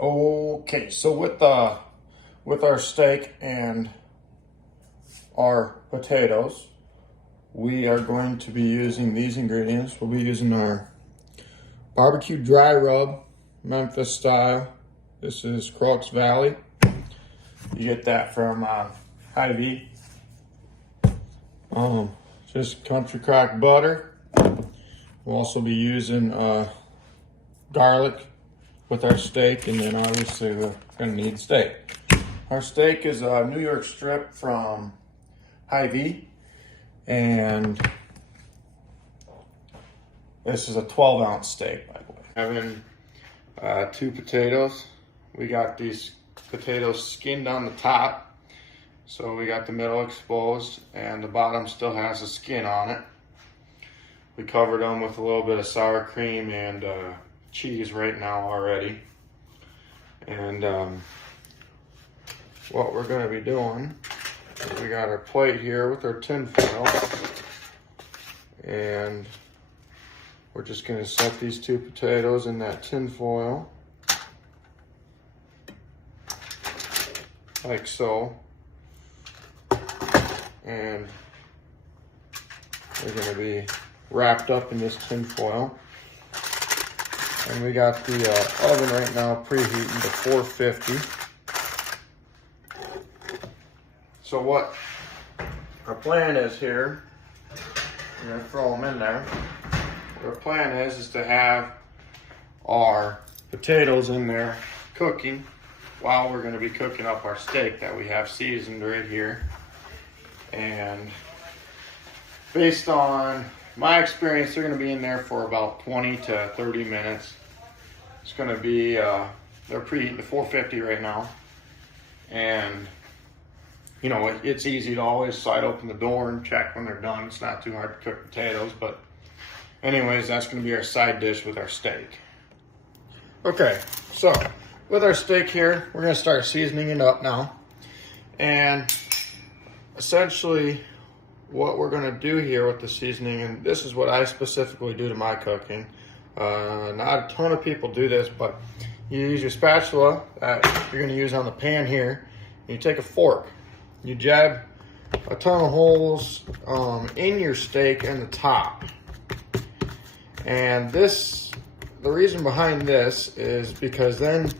Okay, so with our steak and our potatoes, we are going to be using these ingredients. We'll be using our barbecue dry rub, Memphis style. This is Crux Valley. You get that from Hy-Vee. Just country crock butter. We'll also be using garlic with our steak, and then obviously we're gonna need steak. Our steak is a New York strip from Hy-Vee, and this is a 12-ounce steak, by the way. Having 2 potatoes. We got these potatoes skinned on the top, so we got the middle exposed, and the bottom still has the skin on it. We covered them with a little bit of sour cream and cheese right now already. And what we're going to be doing is we got our plate here with our tin foil, and we're just going to set these 2 potatoes in that tin foil like so, and they're going to be wrapped up in this tin foil. And we got the oven right now preheating to 450. So what our plan is here, I'm gonna throw them in there. Our plan is to have our potatoes in there cooking while we're gonna be cooking up our steak that we have seasoned right here. And based on my experience, they're going to be in there for about 20 to 30 minutes. It's going to be, they're preheating to 450 right now. And, you know, it's easy to always slide open the door and check when they're done. It's not too hard to cook potatoes, but anyways, that's going to be our side dish with our steak. Okay, so with our steak here, we're going to start seasoning it up now. And essentially, what we're going to do here with the seasoning, and this is what I specifically do to my cooking. Not a ton of people do this, but you use your spatula that you're going to use on the pan here, and you take a fork. You jab a ton of holes in your steak and the top. And this, the reason behind this is because then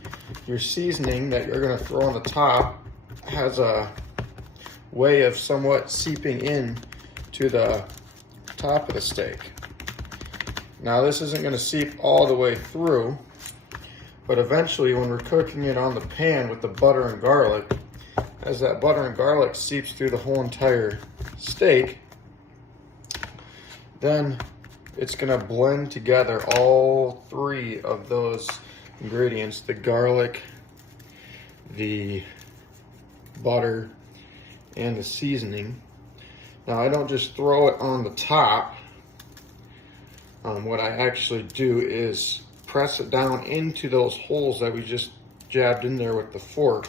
your seasoning that you're going to throw on the top has a way of somewhat seeping in to the top of the steak. Now this isn't going to seep all the way through, but eventually when we're cooking it on the pan with the butter and garlic, as that butter and garlic seeps through the whole entire steak, then it's going to blend together all 3 of those ingredients, the garlic, the butter, and the seasoning. Now I don't just throw it on the top. What I actually do is press it down into those holes that we just jabbed in there with the fork,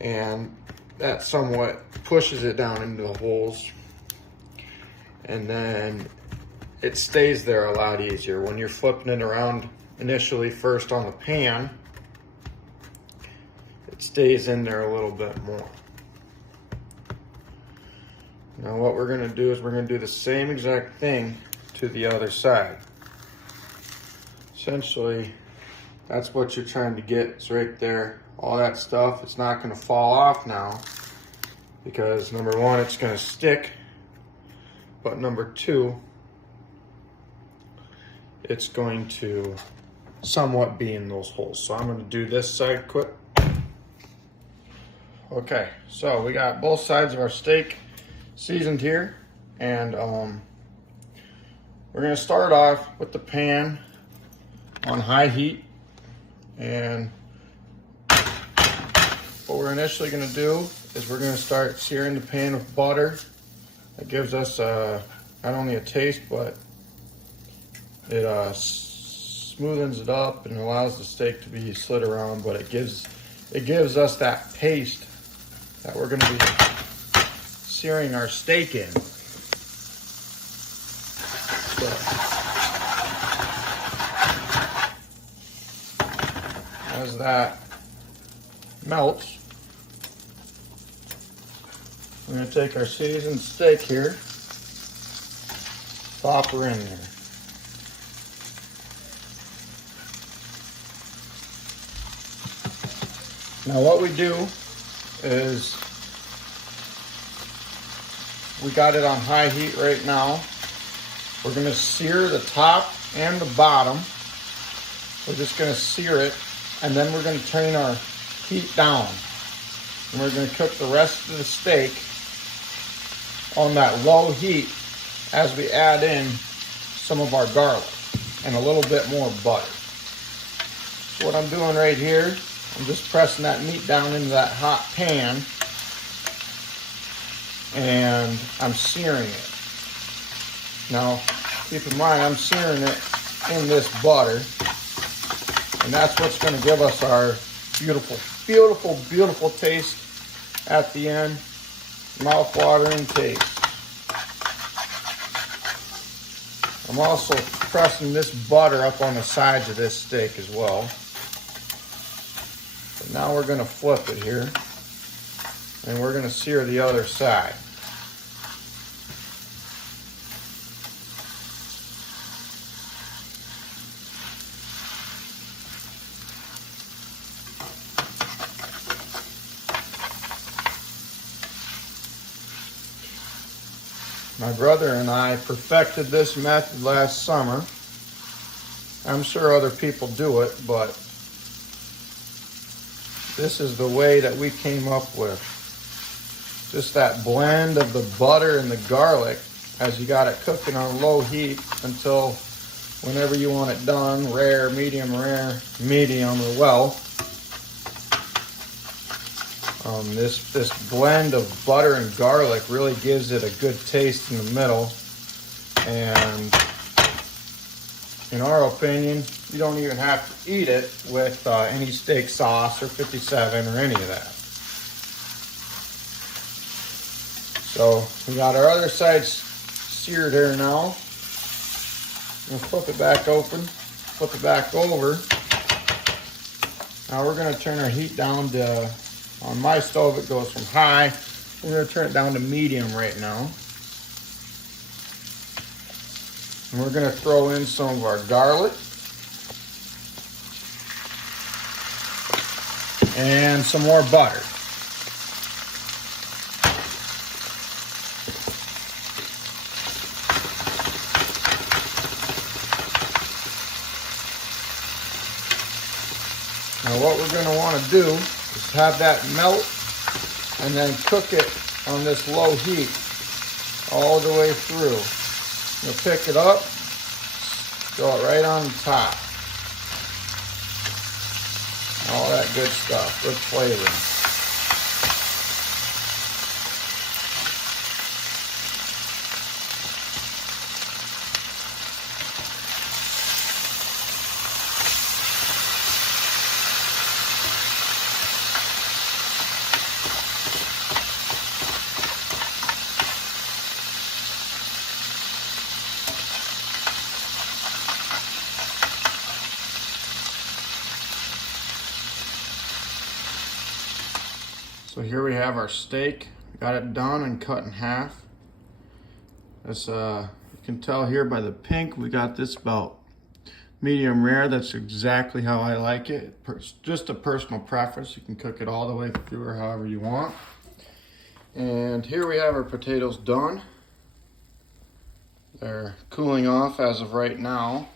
and that somewhat pushes it down into the holes, and then it stays there a lot easier. When you're flipping it around initially first on the pan, it stays in there a little bit more. Now what we're going to do is we're going to do the same exact thing to the other side. Essentially, that's what you're trying to get. It's right there. All that stuff, it's not going to fall off now, because number 1, it's going to stick, but number 2, it's going to somewhat be in those holes. So I'm going to do this side quick. Okay, so we got both sides of our steak seasoned here, and we're going to start off with the pan on high heat. And what we're initially going to do is we're going to start searing the pan with butter. That gives us not only a taste, but it smoothens it up and allows the steak to be slid around, but it gives us that paste that we're going to be searing our steak in. So As that melts, we're going to take our seasoned steak here, pop her in there. Now what we do is, we got it on high heat right now. We're going to sear the top and the bottom. We're just going to sear it, and then we're going to turn our heat down. And we're going to cook the rest of the steak on that low heat as we add in some of our garlic and a little bit more butter. So what I'm doing right here, I'm just pressing that meat down into that hot pan, and I'm searing it. Now, keep in mind, I'm searing it in this butter, and that's what's going to give us our beautiful, beautiful, beautiful taste at the end. Mouth-watering taste. I'm also pressing this butter up on the sides of this steak as well. But now we're going to flip it here, and we're going to sear the other side. My brother and I perfected this method last summer. I'm sure other people do it, but this is the way that we came up with. Just that blend of the butter and the garlic as you got it cooking on low heat until whenever you want it done, rare, medium, or well. This blend of butter and garlic really gives it a good taste in the middle, and in our opinion, you don't even have to eat it with any steak sauce or 57 or any of that. So we got our other sides seared here now. We'll flip it back open, flip it back over. Now we're going to turn our heat down to, on my stove it goes from high, we're going to turn it down to medium right now. And we're going to throw in some of our garlic and some more butter. Now what we're going to want to do is have that melt and then cook it on this low heat all the way through. You'll pick it up, throw it right on the top. All that good stuff, good flavor. So here we have our steak. Got it done and cut in half. This, you can tell here by the pink, we got this about medium rare. That's exactly how I like it. Just a personal preference. You can cook it all the way through or however you want. And here we have our potatoes done. They're cooling off as of right now.